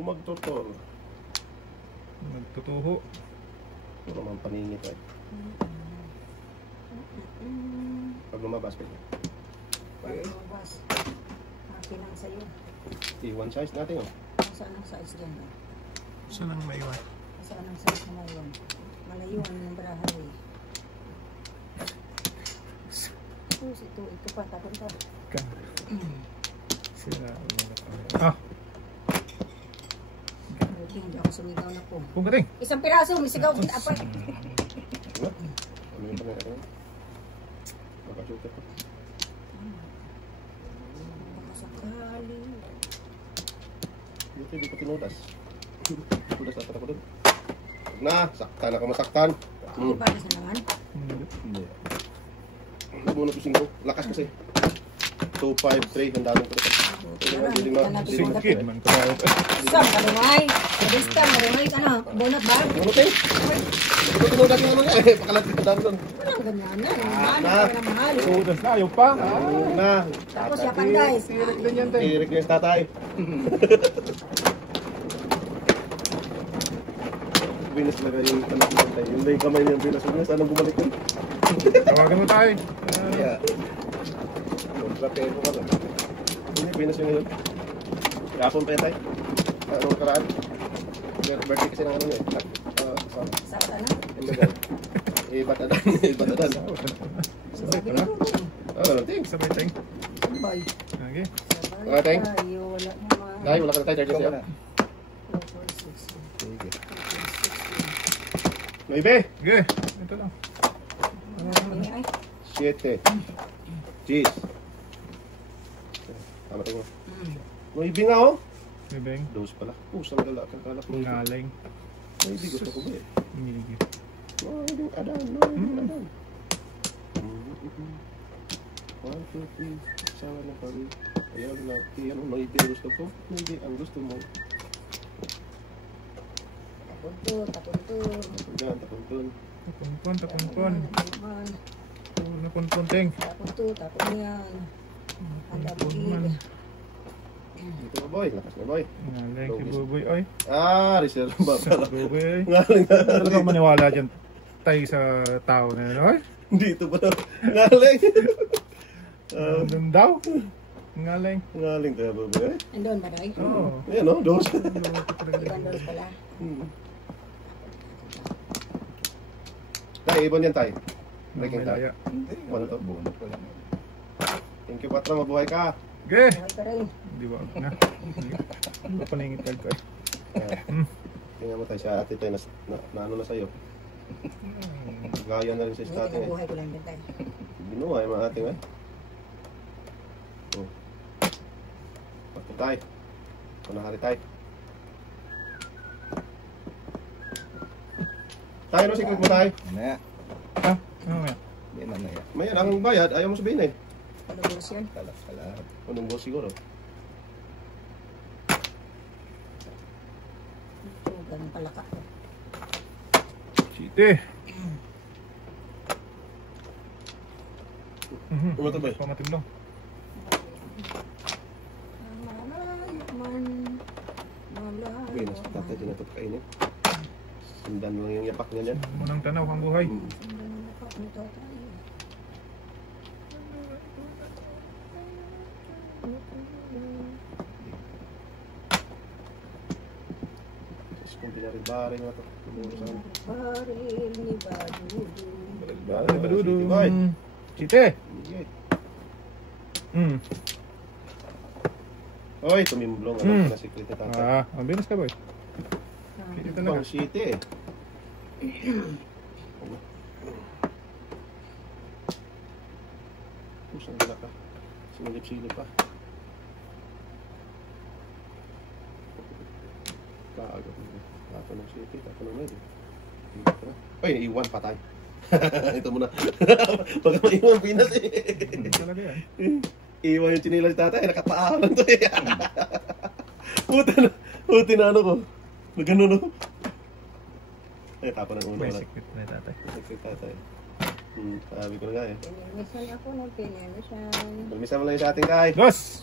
Magtutor. Nagtutuho. Ito naman paningit eh. Pag lumabas pa yun. Pagkabas. Akin ang sayo. One size natin oh. Saan ang size dyan? Saan ang maiwan? Saan ang size na ngayon? Malayuan ng barahan eh. Ito pa, tapon pa. Ka. Sila. Ah, Hindi ako sumigaw na po. pungkating. Isang piraso, may sigaw din apa. Ano? Ano yung pangyayari? Makasukat pa. Baka sakali. Dito, hindi ko tinudas. Tinudas na ako dun. Huwag na, saktan ako masaktan. Ano ba na naman? Hindi. Nabunot ko 5. Lakas kasi. 2, 5, 3. Ang dami ko rin. Singkid man ko tayo. Isang kalungay. Kadiskan, kalungay ka na. Bonot ba? Bunot eh. Ito tinudas nga naman eh. Pakalat ko dami dun. Walang ganyan na. Mahal ka na mahal. Udas na, ayaw pa. Ano na. Tapos yapan guys. Tirik din yan tayo. Tirik niya sa tatay. Binas talaga yung anak ng tatay. Yung may kamay niya binas. Sana bumalik yun. Tawagan mo tayo. Yeah. Kontrapero ka ba? Hindi, binas yun ngayon. Kapon pa yan tayo. Anong karaan? Birthday kasi ng ano niya eh. Sakta na. Batadan. Batadan. Sabay tara. Thanks. Sabay tayo. Sabay. Okay. Okay, thank. Tayo, wala naman. Dahil wala ka na tayo. Charger siya. 4, 4, 6. Noibe. Okay. Ito lang. 7. Cheese. Tama tayo. Noibe nga oh. May bang. Dose pala. Pusang lalaki. Kalak mo. Ngaling. Noibe gusto ko ba eh. Hindi. Noibe adan. Noibe adan. 1, 2, 3. Sawa na kami. Ayan, laki. Ano, noibe gusto ko? Noibe ang gusto mo. Tapunto. Yan, tapuntun. Tapumpon, tapumpon. Tapunton. Napunpunting. Tapunto, tapon yan. Ang Man. dabigid. Dito na boy. Lakas na boy. Ngaling si Buboy. Oy. Reserve ba pala? Buboy. Oy. Ngaling na. Talagang maniwala dyan tayo sa tao na yun. Oy. Dito pala. Ngaling. Nandun daw. Ngaling. Ngaling tayo ba boy? Andun ba tayo? Oo. Ayan o, dos. Ibang doon pala. Tayo, ibon yan tayo. Breaking tayo. Malaya. Ano to? Bunot ko lang. Thank you, Patro. Mabuhay ka. Okay. Buhay ka rin. Di ba? Na. Paningit ka ko. Tingnan mo tayo sa ate tayo na ano na sa'yo. Gaya na rin sa Hindi, ate. kinabuhay ko lang din tayo. Binuhay mga ate nga. Patro tayo. Panahari tayo. Tayo no, sikot mo tayo. Mamaya. Ha? Ano nga? Hindi mamaya. Mayan, ang bayad, ayaw mo sabihin eh. Ano ba yan? Kalap. Anong boss siguro? Ito, ganun pala ka. Siti. Ano to ba? Pamatimlong. Okay, nasa tatay din na ito kainin. Sundan mo lang yung yapak niya dyan. Munang tanaw ang buhay. Tapos kung pinaribari nga ito. Baril ni Badudu. Ay, badudo. Boy. Siti. Okay. Oy, tumimblong. Ano na secret na tatay? Ang bilis ka boy. Siti talaga. Pang city eh. Pusang gala ka. Sinilip-silip pa. Kaagad mo. Tato ng city, tato ng med. Ay, iwan patay. Ito muna. Baka maiwan Pinas eh. Talaga yan. Iwan yung chinilas tatay. Nakapaalan to eh. Puti na ano ko. Magano no? Ay, tapo ng uno May na. secret na tatay. Secret tatay. Sabi ko na nga eh. Pinirmisan ako ng pinirmisan. Permisa mo lang yung sa ating kay. Dos!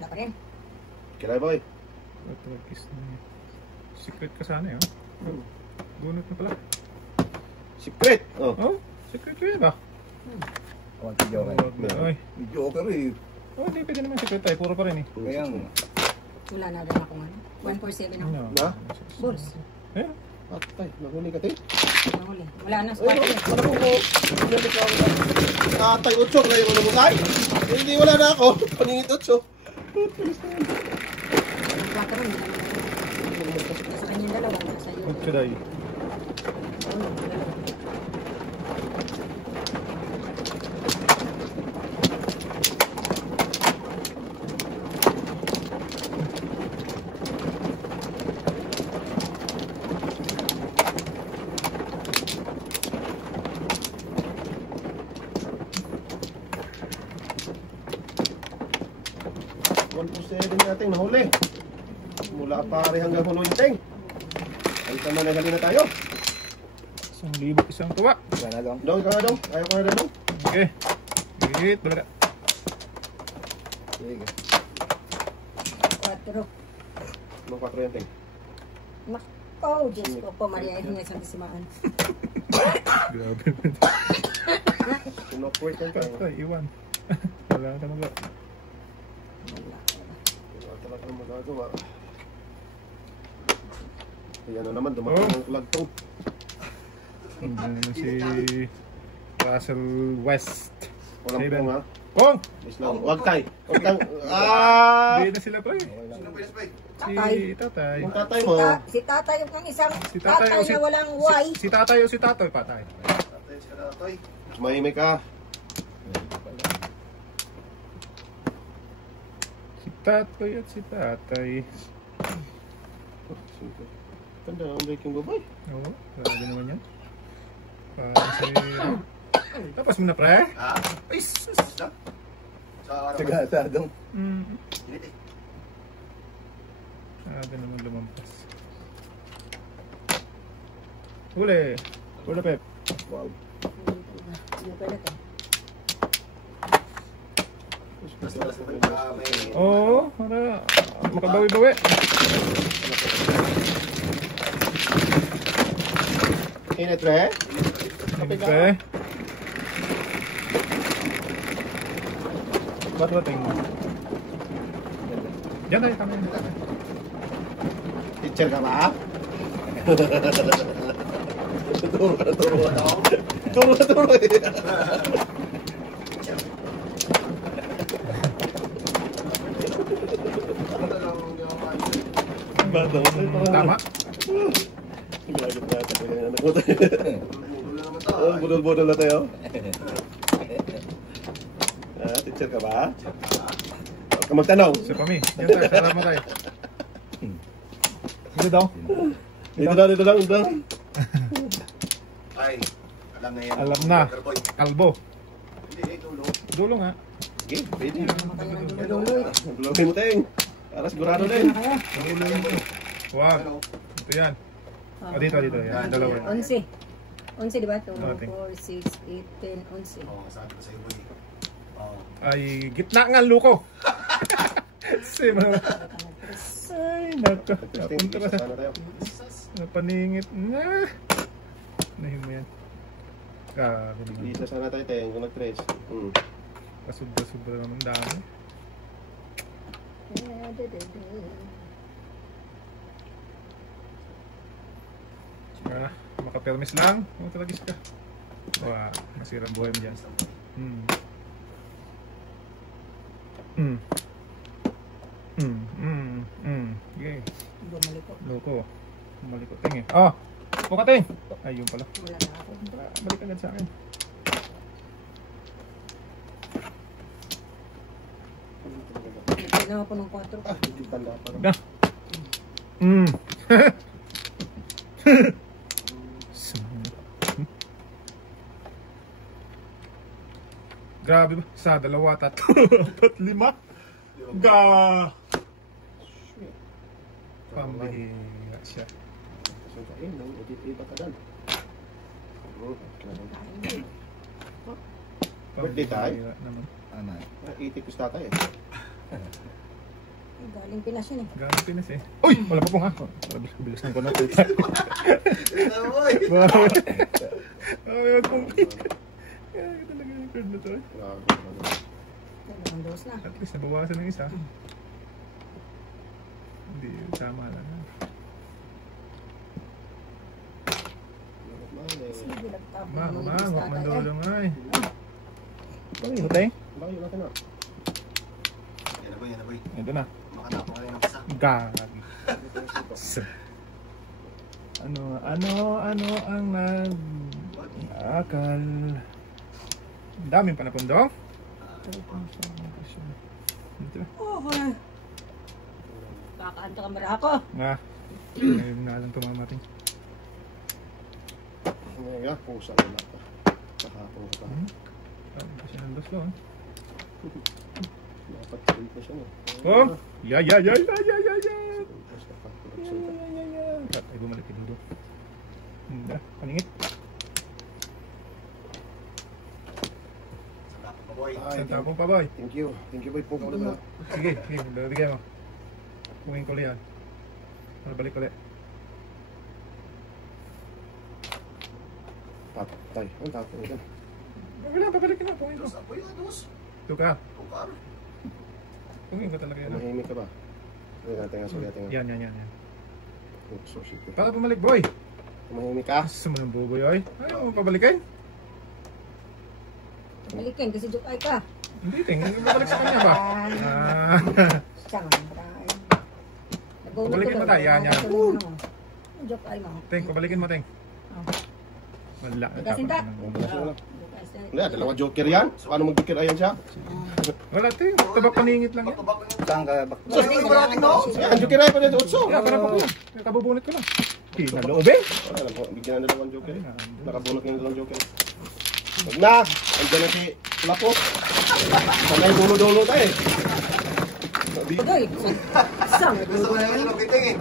Wala pa rin. Kilay boy. Ito, kiss na yun. Secret ka sana yun. Bunot na pala. Secret! Oh. Oh, secret ko yun ba? Oh, si Joker. Ay. Si Joker eh. Oh, hindi pwede naman secret tayo. Puro pa rin eh. Kaya nga. Wala na rin ako nga. 147 ako. Ano? Ba? Bulls. Ayun. Atay, nahuli ka tayo. Nahuli. Wala na. Ay, Spot na. ano po mo? Atay, 8 na yung mo kay. Hindi, wala na ako. Paningit 8. Ang 4 rin. Sa kanyang dalawa. Sa iyo. Huwag siya dahi. Natin nahuli. Mula pare hanggang hulunting. Ay, tama na na tayo. 1,000 isang tuwa. Wala na lang. Dong, ka na dong. Ayaw ka na dong. Okay. Hit, bala. Sige. 4. Mga 4 yan, ting. Oh, Diyos ko po. Maria Edna sa kasimaan. Grabe. Pinokwit yan ka. Tatay, iwan. Wala ka naman. Wala talaga ang magagawa. Ayan na naman, dumating ang kulagtong. Hindi naman si Russell West. Walang Seven. pong ha. Kong! Islam. Huwag tay. Huwag tay. Ah! Hindi na sila pa eh. Si tatay. Yung tatay mo. Si tatay yung isang Si tatay tatay o si- na walang Y. Si tatay o si tatay? Patay. Mahimik ka. Si tatay at si tatay. Ganda ang breaking baboy. Oo, grabe naman yan. Parang si... Tapos mo na pre? Ay, sus! Tagasadong. Grabe naman lumampas. Huli! Huli, Pep. Wow. Hindi pwede to. Oo, para makabawi-bawi. Init re? Hindi pre. Ba't rating mo? Diyan tayo kami. Teacher ka ba? Turo ka na, turo ka na. Turo ka, turo ka. Bata ko sa'yo. Tama. Gilagit na ata. Anak mo tayo. Oh, budol-budol na tayo. Teacher ka ba? Huwag ka magtanong. Sa pami. Diyan tayo, sarap mo tayo. Dito daw. Dito lang, dito lang, dito lang. Ay, alam na yan. Alam na. Kalbo. Hindi, tulo. Dulo nga. Sige, pwede. Kayo ng dululoy. Bulogin mo tayong. Para sigurado din. Wag. Ito yan. Ah, dito. Yan. Dalawa. 11. 11, di ba? 2, Okay. 4, 6, 8, 10, 11. Oo, sabi ko sa'yo, boy. Oo. Ay, gitna nga ang luko. Si mga... Ay, nako. Napunta ka sa... Sana tayo. Paningit na. Nahin mo yan. Kakaligid. Isa sana tayo tayong kung nag-trace. Kasubra-subra naman dami. Makapermis lang. Huwag talagis ka. Wah, masirang buhay mo dyan. Okay. Bumaliko. Loko. Malikot ting eh. Oh! Pukating! Ayun pala. Wala na ako. Balik agad sa akin. Kailangan ko ng 4. Hindi tanda pa rin. Na. Grabe ba? Sa 2, 3, 4, 5. Ga. Pambihira siya. So, kain, iba ka dan. Birthday tayo? Pambihira naman. Ano? 80 kus tatay eh. Galing Pinas yun eh. Galing Pinas eh. Uy! Wala pa pong ha. Bilis ng konot. Wag pong kaya talaga yung card na to eh. Dalawang dos na. At least nabawasan ng isa. Hindi, tama lang. Sige, nagtapon Ma, mo ma, yung wag man tatay. daw lang ay. Bakit hutay? Bakit natin na? Yan na boy. Ito na. Makatapon ka rin ng pasa. Gagi. Ano ang nag-akal? Daming panapon daw. Dito. Oh, ay. Kakaanta ka mara ako. Nga. Ngayon na lang tumamating. Ngayon, pusa na lang pa. Nakapong ka pa. Kasi ng dos lo. Dapat ulit na siya no. Oh! Ya. Ay, bumalik ka dito. Paningit. Boy. Sa tapong pa, boy. Thank you boy po. Sige, bigay mo. Pungin ko ulit yan. Para balik ulit. Patay. Ang tapong yan. Pabalik na, pungin ko. Dos apoy na dos. Ito ka. Tukar. Pungin ko talaga yan. Mahimik ka ba? Natin nga sulit nga. Yan. Oops, so shit. Para bumalik, boy. Mahimik ka? Asa mo ng buboy, oy. Ayaw mo pabalikin? Balikin kasi joke ay ka. Hindi, bumalik sa kanya ba? Siya nga, maray. Balikin mo tayo, yan. Joke ay mo. Teng, pabalikin mo, Teng. Wala. Kasinta. Mabalas na lang. Wala, dalawa joker yan. So, ano mag-joker ayan siya? Wala, Teng. Tabak paningit lang yan. Saan ka? So, hindi ko natin no? Yan, joker ay pa na utso. Kaya, para pa ko. Kabubunit ko lang. Kinaloob eh. Wala lang po, bigyan na dalawang joker. Nakabunot yung dalawang joker. Huwag na! Andiyan na si Lapo. Sanay dulo-dulo tayo eh. Agoy, isang. Gusto ko na yung lokiting eh.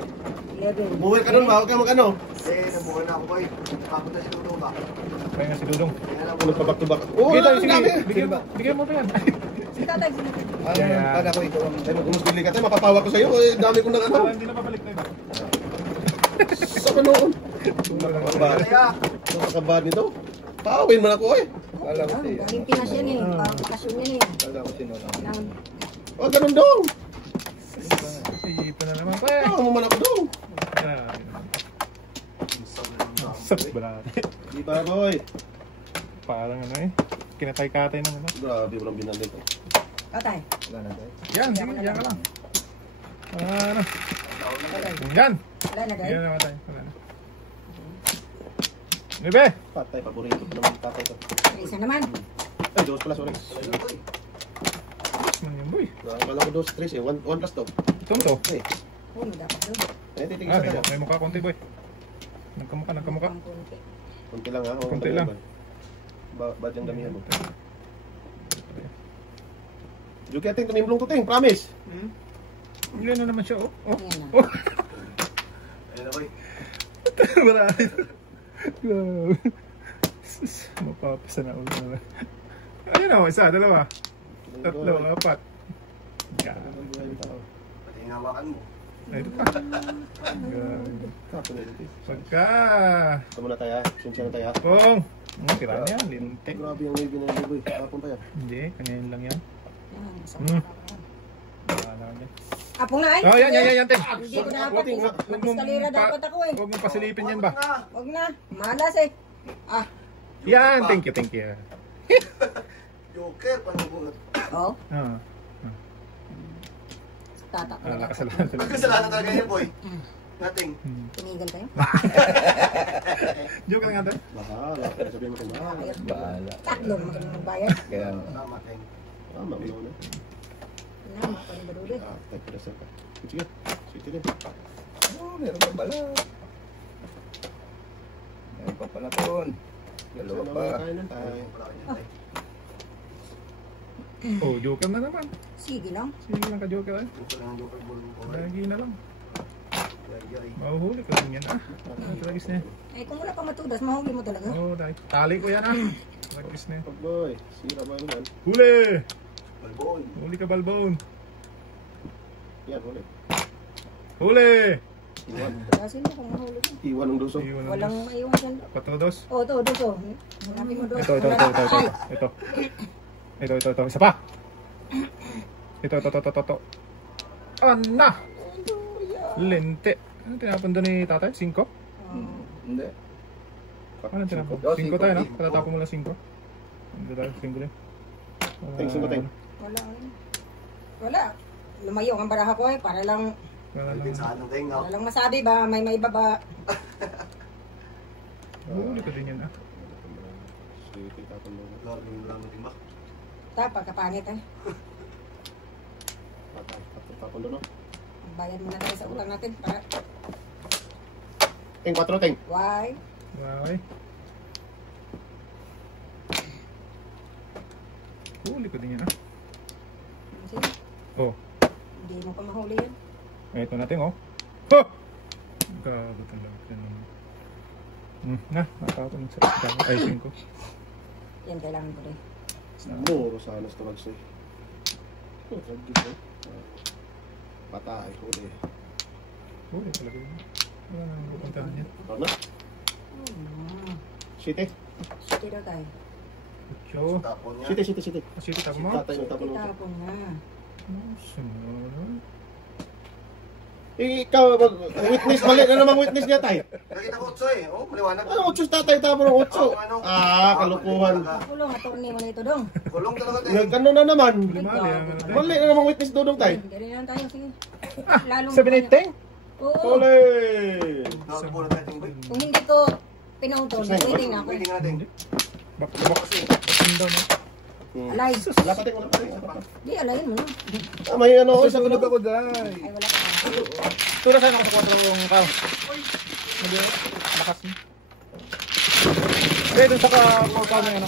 11. Buhay ka nun ba? Huwag ka mag-ano. Eh, nabuhay na ako boy. Nakapunta si Dudong ka. Kaya nga si Dudong. Kaya lang Ano pa back to back? Oo, Sige, ang sige. dami. Bigyan mo pa yan. Si tatay, sino? Kala ko ikaw ang... Ay, mas bili ka tayo, mapapawa ko sa'yo. Eh, dami kong nag-ano. Hindi na papalik na iba. Sa panoon. Kaya, Nakakabad nito. Pawin man ako eh. kala ko si... Galing Pinas yan eh. Bakasyon yan eh. Kala ko sino lang. Nang- Huwag ganun dong. Ipa na naman pa eh. Tawa mo man ako dong. Sobra. Di ba, boy? Parang ano eh. Kinatay-katay ng ano. Grabe, walang binandin ko. Tatay. Wala na tayo. Yan, sige, yan ka lang. Ano? Yan. Wala na guys. Yan naman tayo. Wala na. Bebe! Patay, paborito ko naman tatay ko. Isa naman. Ay, dos pala, sorry. Mas man yun, boy. Nakakala ko dos, tres eh. One plus to. Itong to. Eh, Oh, may dapat doon. titigil Ah, sa kanya. may mukha konti, boy. Nagkamukha. Ang konti. Kunti lang ha. Oo, Kunti lang. Ba't yung damihan mo? Joke ating tunimblong to ting, promise. Yan na naman siya, oh. Oh. Ayan na. Oh. Ayun na boy. Marami. Mapapasa na ulo naman. Ayun na, isa, dalawa. Tatlo, apat. Pati yung hawakan mo. Ay, ito pa. Kapon na dito. Pagka. Ito muna tayo ha. Sinsya na tayo ha. Pong. Tira niya, lintik. Grabe yung wave na liboy. Kapon pa yan. Hindi, kanyan lang yan. Yan, isang Hmm. kakaroon. Wala lang yan. Apong na ay. Oh, yan, Ting. Hindi ko dapat. Puting, ha? Mag-eskalera dapat ako eh. Huwag mong pasilipin yan ba? Huwag na. Malas eh. Ah. Yan, thank you. Joker, panubunot. Oh. Ah, Tatak na lang. kasalanan Ang talaga. kasalanan talaga yun boy. Nating. Tinigal tayo. Joke lang nga tayo. Bahala. Sabihin mo kung bahala. Bahala. Tatlo naman kami magbayad. Kaya tama ting. Tama, ulo na. Naman pa ni Baruli. Type ko na sir ka. Sige. Sige din. Oh, meron pa pala. Meron pa pala ton. Dalawa pa. Oh, joke na naman. Sige lang. Sige lang ka joke ay. Gusto lang ang Joker ball mo. Lagi na lang. Mahuhuli ka din yan ah. Tragis na yan. Eh, kung wala pa matudas, mahuli mo talaga. Oo, dahil. Tali ko yan ah. Tragis na yan. Boy, sira ba yun? Huli! Balbon. Huli ka balbon. Yan, huli. Huli! Iwan. Kasi mo kung mahuli mo. Iwan ng duso. Iwan ang Walang dos. maiwan dyan. 4-2. Oh, ito, ito. Hanapin mo doon. Ito. Ito. Isa pa. Ito. Ana! Lente. Ano tinapon doon ni tatay? 5? Hindi. Ano tinapon? Oh, 5 tayo, no? cinco. Katatapon mo lang 5. Hindi tayo 5 din. Teng, sino teng? Wala. Wala. Lumayo ang baraha ko eh. Para lang Wala lang. Pinsahan ng tenga. Walang masabi ba, may baba. Huli ka din yan ah. Sige, tapon mo. Lord, yung lang ng timba. Pagkapangit eh. Tapon doon, no? Bayad muna tayo sa utang natin. Para, Teng, 4, teng. why? Okay. Huli ka din yan ah. Sige, Oh. hindi mo pa mahuli yan. Ito natin oh. Ha! Gago talaga. Na, nakakapon sa dami. Ay, 5. Yan, kailangan ko rin. Muro sana sa tulag sa'yo. Oh, tragis eh. Patay, huli. Huli talaga yun. Wala nang pupuntahan yan. Ano na? City? Sige daw tayo. Ocho. Tapon niya. City. Sige, tapo mo. Tatay ng tapon mo. Itapon na. Sunod. Ikaw, witness, mali na namang witness niya, tay. Nakita ko 8 eh. Oh, maliwanag. Ano, 8 tatay, tapon ng 8. Ano? Kalukuhan. Kulong, attorney mo na ito dong. Kulong talaga tayo. Gano'n na naman. Mali ang ano tayo. Mali na namang witness dudong, tay. Ganyan lang tayo, sige. Lalong 7-8-10? Oo. Huli! Nakapuro tayo tingboy. Kung hindi ko pinauto, pwede na ako. Pwede nga din. Back to box. Down eh. Alay. Wala pa, ting, wala pa, ting. Di, alayin mo na. May ano, Sa gulag ako dahil. Ay, wala ka. Tura saan ako sa 4 yung kao. Lakas mo. Kaya dun sa ka-4 mo yan.